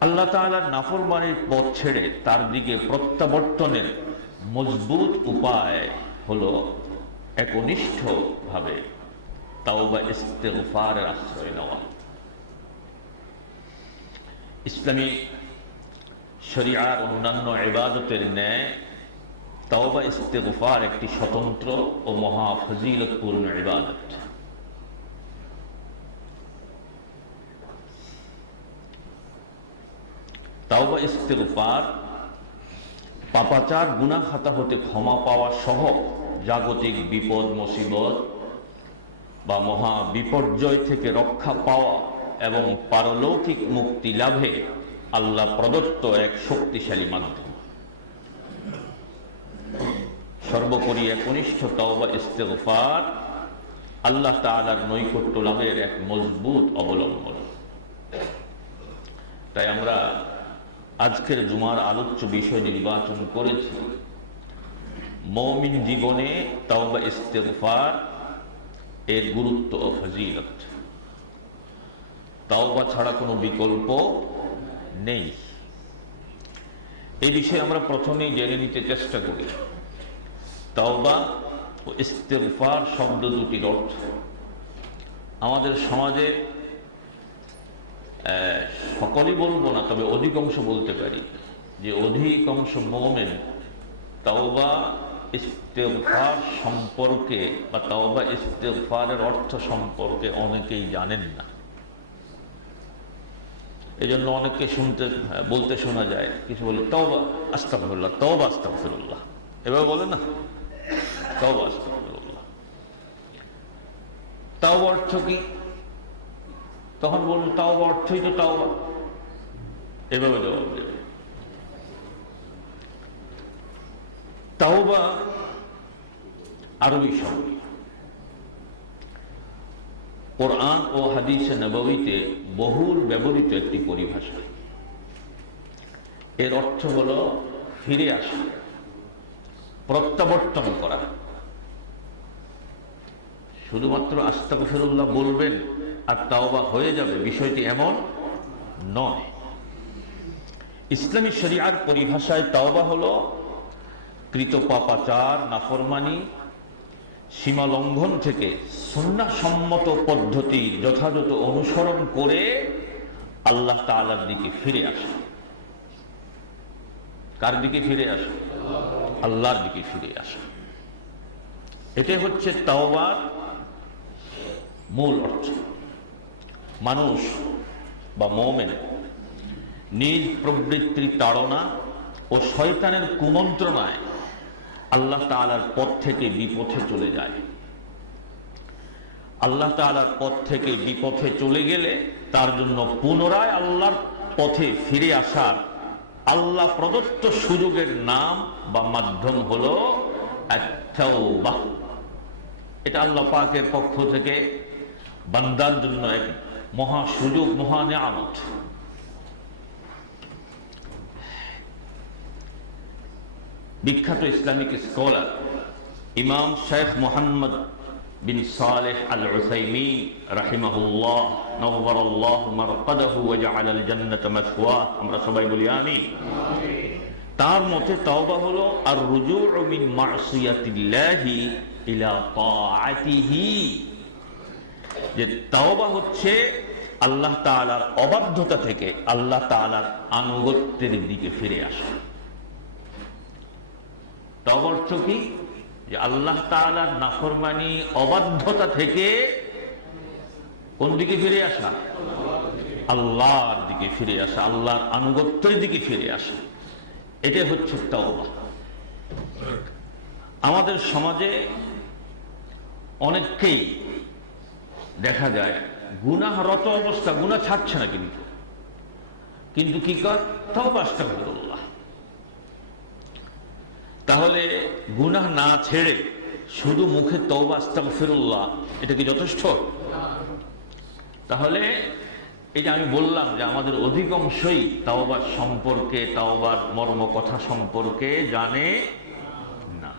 আল্লাহ তাআলার নাফরমানির পথ ছেড়ে তার দিকে প্রত্যাবর্তনের মজবুত উপায় হলো একনিষ্ঠভাবে তাওবা ইস্তেগফারের আশ্রয় নেওয়া। ইসলামী শরিয়ার অন্যান্য ইবাদতের ন্যায় তাওবা ইস্তেগফার একটি স্বতন্ত্র ও মহা ফজিলতপূর্ণ ইবাদত। তাওবা, ইস্তেগফার, পাপাচার, গুনাহ খাতা হতে ক্ষমা পাওয়া সহ জাগতিক বিপদ, মুসিবত বা মহা বিপর্যয় থেকে রক্ষা পাওয়া এবং পারলৌকিক মুক্তি লাভে আল্লাহ প্রদত্ত এক শক্তিশালী মাধ্যম। সর্বোপরি একনিষ্ঠ তাওবা, ইস্তেগফার আল্লাহ তাআলার নৈকট্য লাভের এক মজবুত অবলম্বন। তাই আমরা আজকের জুমার আলোচ্য বিষয় নির্বাচন করেছি। মৌমিন জীবনে তাওবা ইস্তেগফার এর গুরুত্ব ও ফজিলত। তাওবা ছাড়া কোনো বিকল্প নেই। এই বিষয়ে আমরা প্রথমেই জেনে নিতে চেষ্টা করি। তাওবা ও ইস্তেগফার শব্দ দুটির অর্থ। আমাদের সমাজে সকলেই বলব না, তবে অধিকাংশ বলতে পারি যে অধিকাংশ মোমেন তাওবা, ইস্তেগফার সম্পর্কে বা তাওবা, ইস্তেগফারের অর্থ সম্পর্কে অনেকেই জানেন না। এই জন্য অনেককে শুনতে, বলতে শোনা যায়, কিছু বলে, তওবা, আস্তাগফিরুল্লাহ তওবা, আস্তাগফিরুল্লাহ। এভাবে বলে না? তওবা, আস্তাগফিরুল্লাহ। তাও অর্থ কি? তখন বলব তাও অর্থই তো তাও এভাবে জবাব দেবে তাওবা আরবি শব্দ। কোরআন ও হাদিসে নবীতে বহুল ব্যবহৃত একটি পরিভাষা। এর অর্থ হল ফিরে আসা, প্রত্যাবর্তন করা। শুধুমাত্র আস্তাগফিরুল্লাহ বলবেন আর তাওবা হয়ে যাবে, বিষয়টি এমন নয়। ইসলামী শরিয়ার পরিভাষায় তাওবা হলো কৃত পাপাচার, নাফরমানি সীমা লঙ্ঘন থেকে সন্ন্যাসম্মত পদ্ধতির যথাযথ অনুসরণ করে আল্লাহ তালার দিকে ফিরে আসা। কার দিকে ফিরে আসা? আল্লাহর দিকে ফিরে আসা। এটাই হচ্ছে তাওবার মূল অর্থ। মানুষ বা মোমেন নিজ প্রবৃত্তির তাড়না ও শয়তানের কুমন্ত্রণায় আল্লাহ তালার পথ থেকে বিপথে চলে যায়। আল্লাহ তালার পথ থেকে বিপথে চলে গেলে তার জন্য পুনরায় আল্লাহর পথে ফিরে আসার আল্লাহ প্রদত্ত সুযোগের নাম বা মাধ্যম হল এটা আল্লাহ পাকের পক্ষ থেকে বান্দার জন্য এক মহা সুযোগ মহা নিয়ামত বিখ্যাত ইসলামিক স্কলার ইমাম শেখ মোহাম্মদ বিন সালেহ আল উসাইমি রাহিমাহুল্লাহ নওবরাল্লাহ মারকাদাহু ওয়া জাআলাল জান্নাতা মাসওয়া আমরা সবাই বলি আমিন তার মতে তওবা হলো আর রুজুউ মিন মাসিয়াতিল্লাহি ইলা তাআতিহি যে তাওবা হচ্ছে আল্লাহ তাআলার অবাধ্যতা থেকে আল্লাহ তাআলার আনুগত্যের দিকে ফিরে আসা। তব অর্থ কি? যে আল্লাহ তাআলার নাফরমানি, অবাধ্যতা থেকে কোন দিকে ফিরে আসা? আল্লাহর দিকে ফিরে আসা, আল্লাহর আনুগত্যের দিকে ফিরে আসা। এটাই হচ্ছে তওবা। আমাদের সমাজে অনেককেই দেখা যায়, গুনাহরত অবস্থা গুনা ছাড়ছে না কিন্তু। কিন্তু কি ফিরুল্লাহ তাহলে গুনাহ না ছেড়ে শুধু মুখে তওবা আস্তাগফিরুল্লাহ, এটা কি যথেষ্ট? তাহলে এই যে আমি বললাম যে আমাদের অধিকাংশই তাওবার সম্পর্কে, তাওবার মর্ম কথা সম্পর্কে জানে না।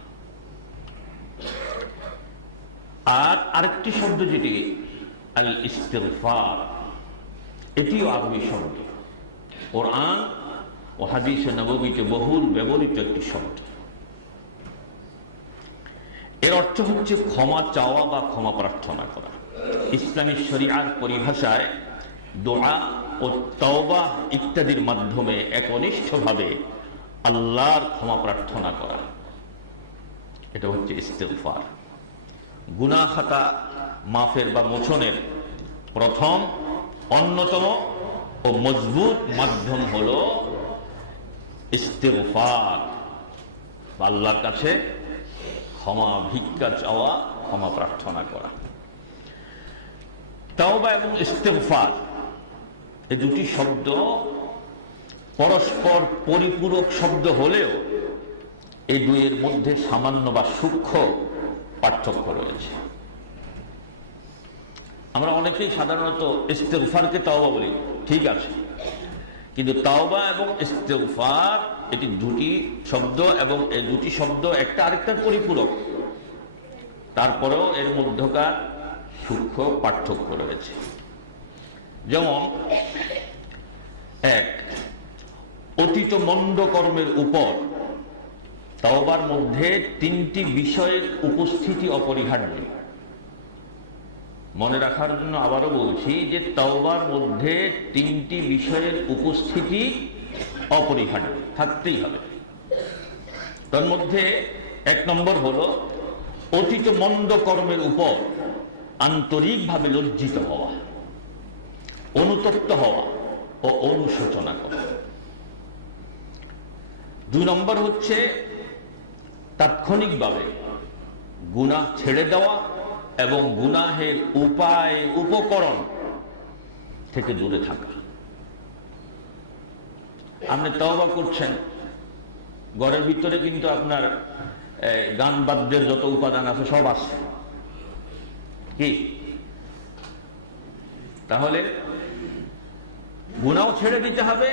আর আরেকটি শব্দ যেটি আল ইস্তেফার এটিও আরবি শব্দ। কোরআন ও হাদিস নবমীতে বহুল ব্যবহৃত একটি শব্দ। এর অর্থ হচ্ছে ক্ষমা চাওয়া বা ক্ষমা প্রার্থনা করা। ইসলামী শরিয়ার পরিভাষায় দোয়া ও তওবা ইত্যাদির মাধ্যমে একনিষ্ঠভাবে আল্লাহর ক্ষমা প্রার্থনা করা। এটা হচ্ছে ইস্তেফার গুনা খাতা মাফের বা মোচনের প্রথম, অন্যতম ও মজবুত মাধ্যম হল ইস্তেফার আল্লাহর কাছে ক্ষমা, ভিক্ষা চাওয়া, ক্ষমা প্রার্থনা করা। তাওবা এবং ইস্তেফার এ দুটি শব্দ পরস্পর পরিপূরক শব্দ হলেও এই দুইয়ের মধ্যে সামান্য বা সূক্ষ্ম পার্থক্য রয়েছে। আমরা অনেকেই সাধারণত ইস্তেফারকে তাওবা বলি। ঠিক আছে। কিন্তু তাওবা এবং ইস্তেফার এটি দুটি শব্দ এবং এই দুটি শব্দ একটা আরেকটার পরিপূরক। তারপরেও এর মধ্যকার সূক্ষ্ম পার্থক্য রয়েছে। যেমন, এক, অতীত মন্দ কর্মের উপর তাওবার মধ্যে তিনটি বিষয়ের উপস্থিতি অপরিহার্য। মনে রাখার জন্য আবারও বলছি যে তাওবার মধ্যে তিনটি বিষয়ের উপস্থিতি অপরিহার্য, থাকতেই হবে। তার মধ্যে এক নম্বর হলো, অতীত মন্দ কর্মের উপর আন্তরিকভাবে লজ্জিত হওয়া, অনুতপ্ত হওয়া ও অনুশোচনা করা। দুই নম্বর হচ্ছে, তাৎক্ষণিকভাবে গুনাহ ছেড়ে দেওয়া এবং গুনাহের উপায়, উপকরণ থেকে দূরে থাকা। আপনি তওবা করছেন, ঘরের ভিতরে কিন্তু আপনার গান বাদ্যের যত উপাদান আছে সব আছে। কি? তাহলে গুনাও ছেড়ে দিতে হবে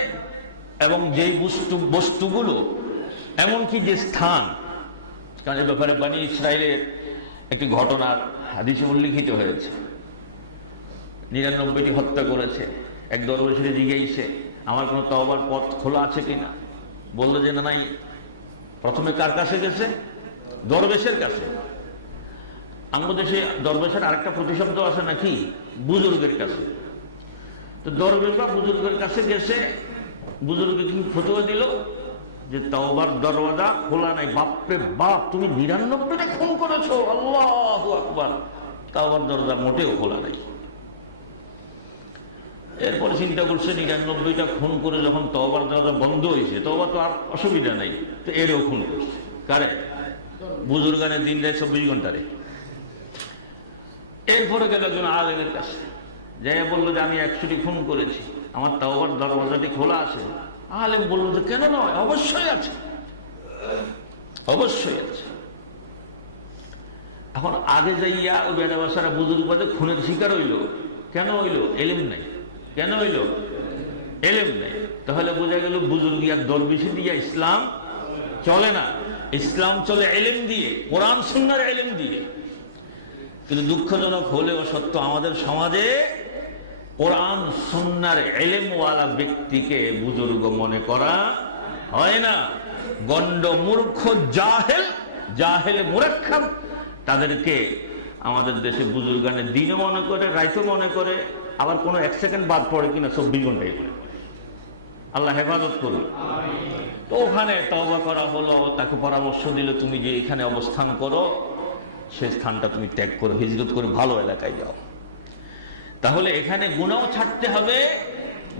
এবং যেই বস্তু, বস্তুগুলো, এমনকি যে স্থান, কারণ এ ব্যাপারে বানি ইসরায়েলের একটি ঘটনার হাদিসে উল্লিখিত হয়েছে। নিরানব্বইটি হত্যা করেছে। এক দরবেশে জিজ্ঞেসে, আমার কোনো তওবার পথ খোলা আছে কিনা? বলল যে, না, নাই। প্রথমে কার কাছে গেছে? দরবেশের কাছে। আমাদের দেশে দরবেশের আরেকটা প্রতিশব্দ আছে নাকি? বুজুর্গের কাছে। তো দরবেশ বা বুজুর্গের কাছে গেছে। বুজুর্গ কি ফতুয়া দিল? যে তাওবার দরওয়াজা খোলা নাই, বাপরে বাপ, তুমি নিরানব্বইটা খুন করেছ, আল্লাহ আকবার। তাওবার দরজা মোটেও খোলা নাই। এরপর চিন্তা করছে, নিরানব্বইটা খুন করে যখন তওবার দরজা বন্ধ হয়েছে, তওবা তো আর অসুবিধা নাই, তো এরও খুন করছে। কারে? বুজুর্গানের দিন যায় চব্বিশ ঘন্টারে এরপরে গেল একজন আলেমের কাছে যাই বলল যে, আমি একশোটি খুন করেছি, আমার তাওবার দরওয়াজাটি খোলা আছে। আলেম বলল যে কেন নয়? অবশ্যই আছে। অবশ্যই আছে। এখন আগে যাইয়া ওই বেড়াবাসারা বুজুর্গ খুনের শিকার হইল। কেন হইল? এলেম নাই। কেন হইল? এলেম নাই। তাহলে বোঝা গেল বুজুর্গ বুজুর্গিয়ার দরবেশি দিয়া ইসলাম চলে না। ইসলাম চলে এলেম দিয়ে, কোরআন, সুন্নার এলেম দিয়ে। কিন্তু দুঃখজনক হলেও সত্য আমাদের সমাজে কোরআন, সুন্নার এলেমওয়ালা ব্যক্তিকে বুজুর্গ মনে করা হয় না। গণ্ড মূর্খ, জাহেল জাহেল মুরাক্ষাব তাদেরকে আমাদের দেশে বুজুর্গানে দিনও মনে করে, রাইতও মনে করে, আবার কোনো এক সেকেন্ড বাদ পড়ে কিনা চব্বিশ ঘন্টায় করে আল্লাহ হেফাজত করুন। তো ওখানে তবা করা হলো, তাকে পরামর্শ দিল, তুমি যে এখানে অবস্থান করো, সে স্থানটা তুমি ত্যাগ করো, হিজরত করে ভালো এলাকায় যাও। তাহলে এখানে গুনাও ছাড়তে হবে,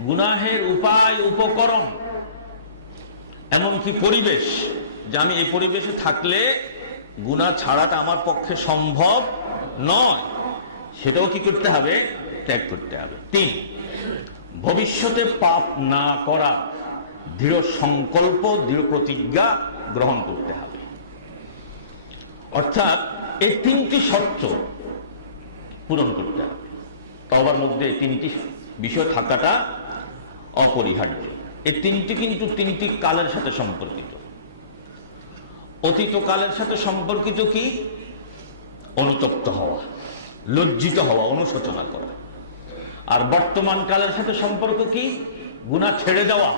গুনাহের উপায়, উপকরণ, এমনকি পরিবেশ, যে আমি এই পরিবেশে থাকলে গুণা ছাড়াটা আমার পক্ষে সম্ভব নয়। সেটাও কি করতে হবে? ত্যাগ করতে হবে। তিন, ভবিষ্যতে পাপ না করা, দৃঢ় সংকল্প, দৃঢ় প্রতিজ্ঞা গ্রহণ করতে হবে। অর্থাৎ এই তিনটি শর্ত পূরণ করতে হবে। তবার মধ্যে তিনটি বিষয় থাকাটা অপরিহার্য। এই তিনটি কিন্তু তিনটি কালের সাথে সম্পর্কিত। অতীত কালের সাথে সম্পর্কিত কি? অনুতপ্ত হওয়া, লজ্জিত হওয়া, অনুশোচনা করা। আর বর্তমান কালের সাথে সম্পর্ক কি? গুণা ছেড়ে দেওয়া।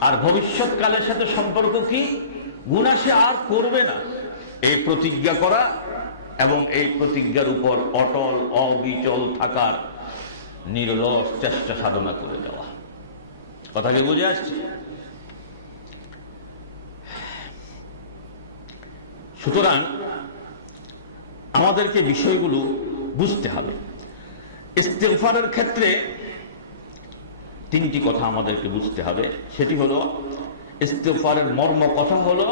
আর ভবিষ্যৎ কালের সাথে সম্পর্ক কি? গুণা সে আর করবে না। এই প্রতিজ্ঞা করা এবং এই প্রতিজ্ঞার উপর অটল, অবিচল থাকার নিরলস চেষ্টা সাধনা করে যাওয়া কথা কি বুঝে আসছে? সুতরাং আমাদেরকে বিষয়গুলো বুঝতে হবে। ইস্তেফারের ক্ষেত্রে তিনটি কথা আমাদেরকে বুঝতে হবে। সেটি হলো ইস্তেফারের মর্ম কথা হলো,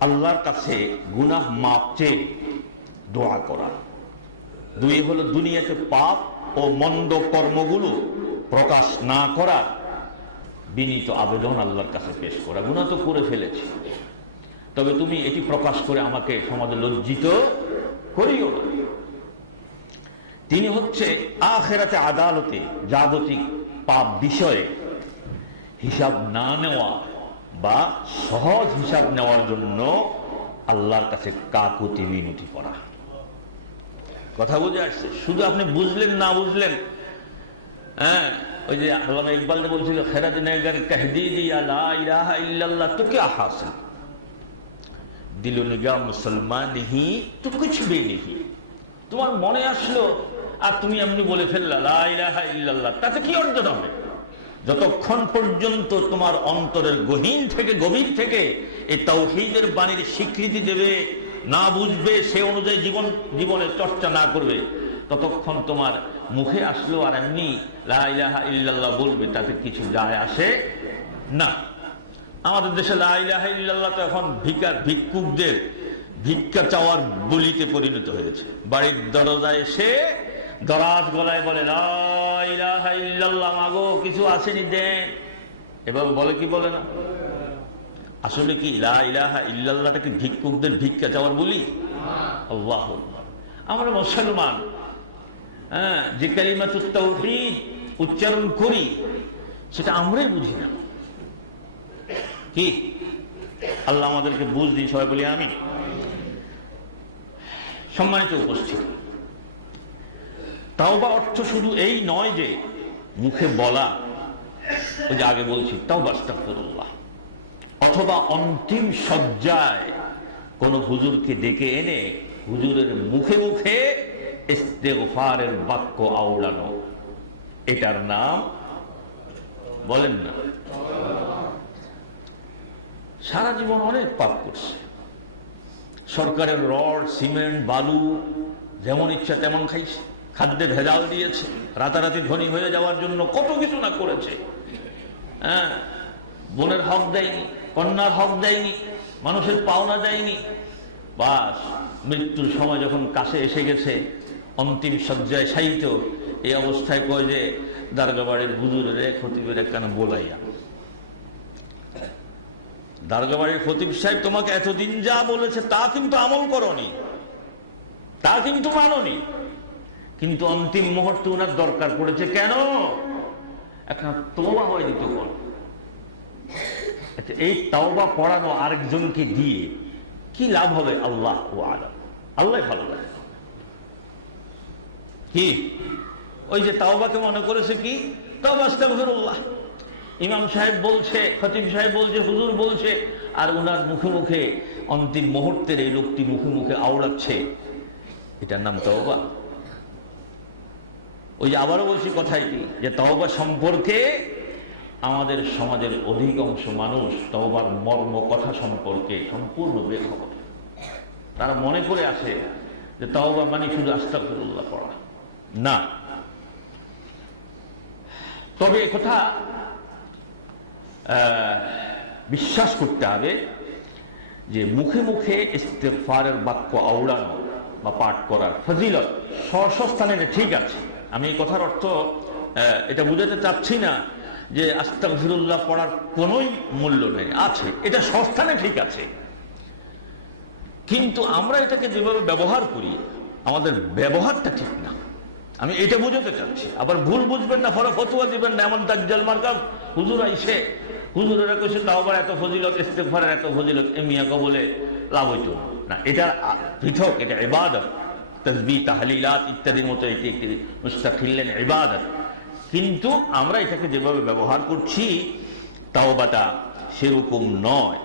আল্লাহর কাছে গুনাহ মাপ চেয়ে দোয়া করা। দুই হলো দুনিয়াতে পাপ ও মন্দ কর্মগুলো প্রকাশ না করার বিনীত আবেদন আল্লাহর কাছে পেশ করা। গুণা তো করে ফেলেছি। তবে তুমি এটি প্রকাশ করে আমাকে সমাজে লজ্জিত করিও তিনি হচ্ছে আখেরাতে আদালতে জাগতিক পাপ বিষয়ে হিসাব না নেওয়া বা সহজ হিসাব নেওয়ার জন্য আল্লাহর কাছে কাকুতি মিনতি করা। কথা বুঝে আসছে। শুধু আপনি বুঝলেন না বুঝলেন? হ্যাঁ ওই যে আল্লামা ইকবাল বলছিল খেরাজ কাহদি দিয়া লা তো কে হাসিল? দিল নিগা মুসলমান নিহি তো কুছ বে নিহি। তোমার মনে আসলো, আর তুমি এমনি বলে ফেললা, লা ইল্লাল্লাহ তাতে কি অর্জন হবে? যতক্ষণ পর্যন্ত তোমার অন্তরের গহীন থেকে, গভীর থেকে এই তৌহিদের বাণীর স্বীকৃতি দেবে না বুঝবে, সে অনুযায়ী জীবন, জীবনের চর্চা না করবে। ততক্ষণ তোমার মুখে আসলো আর এমনি লা ইলাহা ইল্লাল্লাহ বলবে, তাতে কিছু যায় আসে না। আমাদের দেশে লা ইলাহা ইল্লাল্লাহ তো এখন ভিকার, ভিক্ষুকদের ভিক্ষা চাওয়ার বলিতে পরিণত হয়েছে। বাড়ির দরজায় এসে দরাজ গলায় বলে, লা ইলাহা ইল্লাল্লাহ, মাগো, কিছু আসেনি, দেন। এভাবে বলে কি বলে না? আসলে কি ইলাহা ইল্লাল্লাহটা কি ভিক্ষুকদের ভিক্ষা চাওয়ার বলি? আল্লাহ আমরা মুসলমান হ্যাঁ যে কালিমাতুত তাওহীদ উচ্চারণ করি, সেটা আমরাই বুঝি না। কি? আল্লাহ আমাদেরকে বুঝ দিন, সবাই বলি আমি সম্মানিত উপস্থিত তাও বা অর্থ শুধু এই নয় যে মুখে বলা, ওই যে আগে বলছি তাও বাস্তাফরুল্লাহ অথবা অন্তিম সজ্জায় কোন হুজুরকে ডেকে এনে হুজুরের মুখে মুখে ইস্তেগফারের বাক্য আওড়ানো। এটার নাম বলেন না। সারা জীবন অনেক পাপ করছে। সরকারের রড, সিমেন্ট, বালু যেমন ইচ্ছা তেমন খাইছে, খাদ্যে ভেজাল দিয়েছে, রাতারাতি ধনী হয়ে যাওয়ার জন্য কত কিছু না করেছে। হ্যাঁ বোনের হক দেয়নি। কন্যার হক দেয়নি, মানুষের পাওনা দেয়নি। বাস, মৃত্যুর সময় যখন কাছে এসে গেছে, অন্তিম শয্যায় সাহিত্য এই অবস্থায় কয় যে, দারগাবাড়ির হুজুরের খতিবের একখানা বলাইয়া। দারগাবাড়ির খতিব সাহেব তোমাকে এতদিন যা বলেছে তা কিন্তু আমল করনি, তা কিন্তু মাননি। কিন্তু অন্তিম মুহূর্তে ওনার দরকার পড়েছে কেন? এখন তোবা হয়নি দিত কর আচ্ছা এই তাওবা পড়ানো আরেকজনকে দিয়ে কি লাভ হবে? আল্লাহ ও আলম। আল্লাহ ভালো লাগে কি? ওই যে তাওবাকে মনে করেছে কি? তাওবা আস্তাগফিরুল্লাহ। ইমাম সাহেব বলছে, খতিব সাহেব বলছে, হুজুর বলছে, আর ওনার মুখে মুখে, অন্তিম মুহূর্তের এই লোকটি মুখে মুখে আওড়াচ্ছে। এটার নাম তওবা। ওই যে আবারও বলছি কথাই কি? যে তওবা সম্পর্কে আমাদের সমাজের অধিকাংশ মানুষ তওবার মর্ম কথা সম্পর্কে সম্পূর্ণ বেখবর তারা মনে করে আসে যে তওবা মানে শুধু আস্তাগফিরুল্লাহ পড়া। না। তবে কথা বিশ্বাস করতে হবে যে মুখে মুখে ইস্তেফারের বাক্য আওড়ানো বা পাঠ করার ফজিলত স্বস্থানে ঠিক আছে। আমি এই কথার অর্থ এটা বুঝাতে চাচ্ছি না যে আস্তাক ফিরুল্লাহ পড়ার কোনোই মূল্য নেই। আছে, এটা সস্থানে ঠিক আছে। কিন্তু আমরা এটাকে যেভাবে ব্যবহার করি, আমাদের ব্যবহারটা ঠিক না। আমি এটা বুঝাতে চাচ্ছি। আবার ভুল বুঝবেন না, ফলে ফতুয়া দিবেন না, এমন দাজ্জাল মার্কাম। হুজুর আইসে হুজুরেরা কইছে, তাও আবার এত ফজিলত ইস্তেফারের এত ফজিলত, এ মিয়াকে বলে লাভ হইতো না। এটা পৃথক, এটা ইবাদত। তসবি তাহলিলাত ইত্যাদির মতো এটি একটি মুস্তাকিল্লেন ইবাদত। কিন্তু আমরা এটাকে যেভাবে ব্যবহার করছি তাও বাটা সেরকম নয়।